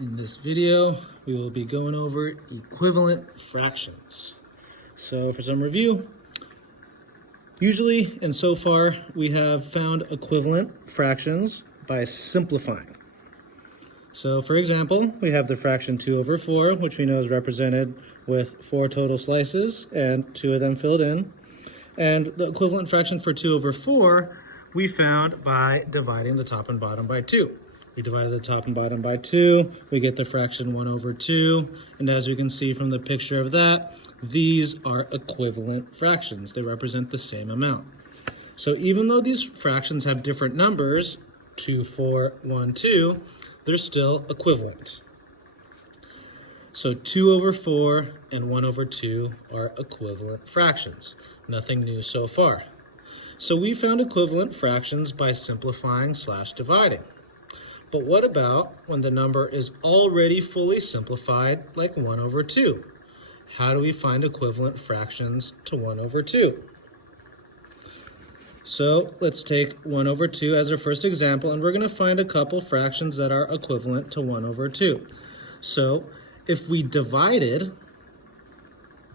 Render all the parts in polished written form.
In this video, we will be going over equivalent fractions. So for some review, usually and so far we have found equivalent fractions by simplifying. So for example, we have the fraction 2 over 4, which we know is represented with 4 total slices and 2 of them filled in. And the equivalent fraction for 2 over 4 we found by dividing the top and bottom by 2. We divided the top and bottom by 2, we get the fraction 1 over 2, and as we can see from the picture of that, these are equivalent fractions. They represent the same amount. So even though these fractions have different numbers, 2, 4, 1, 2, they're still equivalent. So 2 over 4 and 1 over 2 are equivalent fractions. Nothing new so far. So we found equivalent fractions by simplifying / dividing. But what about when the number is already fully simplified, like 1 over 2? How do we find equivalent fractions to 1 over 2? So let's take 1 over 2 as our first example, and we're going to find a couple fractions that are equivalent to 1 over 2. So if we divided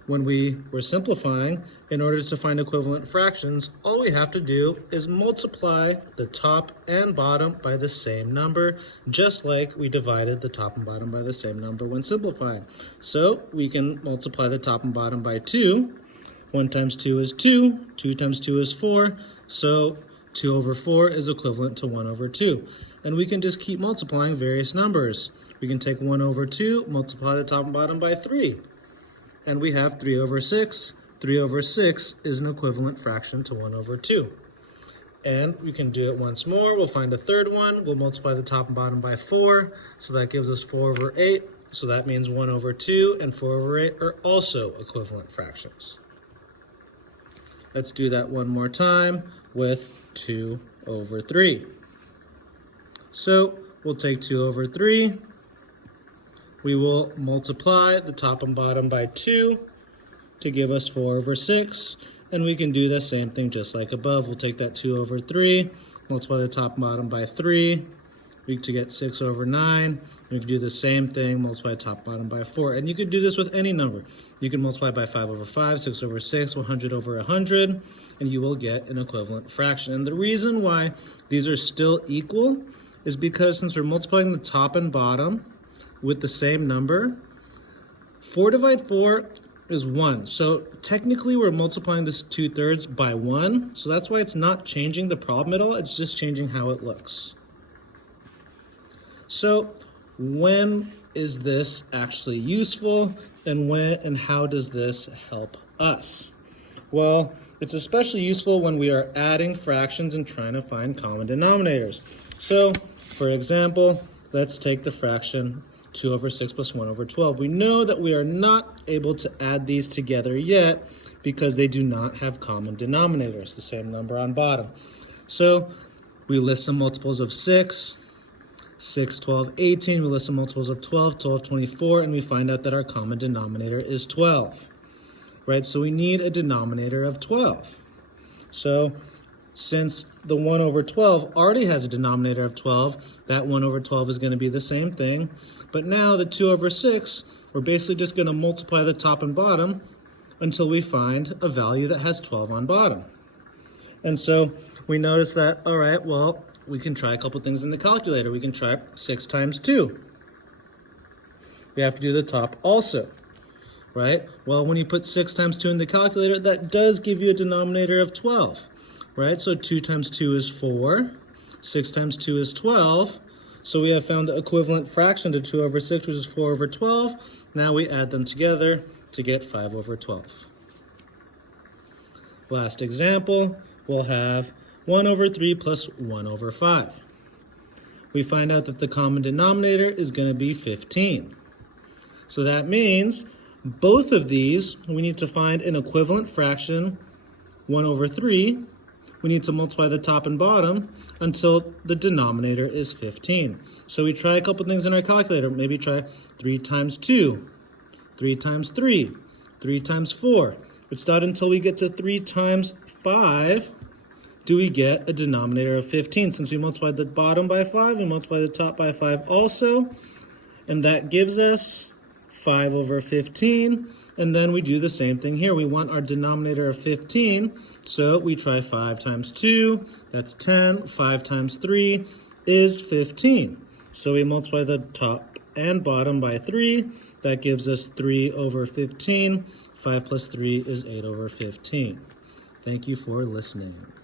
when we were simplifying, in order to find equivalent fractions, all we have to do is multiply the top and bottom by the same number, just like we divided the top and bottom by the same number when simplifying. So we can multiply the top and bottom by 2. 1 times 2 is 2, 2 times 2 is 4, so 2 over 4 is equivalent to 1 over 2. And we can just keep multiplying various numbers. We can take 1 over 2, multiply the top and bottom by 3. And we have 3 over 6. 3 over 6 is an equivalent fraction to 1 over 2. And we can do it once more. We'll find a third one. We'll multiply the top and bottom by 4. So that gives us 4 over 8. So that means 1 over 2 and 4 over 8 are also equivalent fractions. Let's do that one more time with 2 over 3. So we'll take 2 over 3. We will multiply the top and bottom by 2 to give us 4 over 6. And we can do the same thing just like above. We'll take that 2 over 3, multiply the top and bottom by 3 to get 6 over 9. We can do the same thing, multiply top and bottom by 4. And you could do this with any number. You can multiply by 5 over 5, 6 over 6, 100 over 100, and you will get an equivalent fraction. And the reason why these are still equal is because since we're multiplying the top and bottom with the same number, 4 divided 4 is 1. So technically we're multiplying this 2/3 by 1. So that's why it's not changing the problem at all. It's just changing how it looks. So when is this actually useful, and how does this help us? Well, it's especially useful when we are adding fractions and trying to find common denominators. So for example, let's take the fraction 2 over 6 plus 1 over 12. We know that we are not able to add these together yet because they do not have common denominators, the same number on bottom. So we list some multiples of 6, 6, 12, 18. We list some multiples of 12, 12, 24, and we find out that our common denominator is 12, right? So we need a denominator of 12. So since the 1 over 12 already has a denominator of 12, that 1 over 12 is going to be the same thing. But now the 2 over 6, we're basically just going to multiply the top and bottom until we find a value that has 12 on bottom. And so we notice that, all right, well, we can try a couple things in the calculator. We can try 6 times 2. We have to do the top also, right? Well, when you put 6 times 2 in the calculator, that does give you a denominator of 12. Right, so 2 times 2 is 4, 6 times 2 is 12, so we have found the equivalent fraction to 2 over 6, which is 4 over 12. Now we add them together to get 5 over 12. Last example, we'll have 1 over 3 plus 1 over 5. We find out that the common denominator is going to be 15. So that means both of these, we need to find an equivalent fraction, 1 over 3, we need to multiply the top and bottom until the denominator is 15. So we try a couple things in our calculator. Maybe try 3 times 2, 3 times 3, 3 times 4. It's not until we get to 3 times 5 do we get a denominator of 15. Since we multiplied the bottom by 5, we multiply the top by 5 also. And that gives us 5 over 15. And then we do the same thing here. We want our denominator of 15. So we try 5 times 2. That's 10. 5 times 3 is 15. So we multiply the top and bottom by 3. That gives us 3 over 15. 5 plus 3 is 8 over 15. Thank you for listening.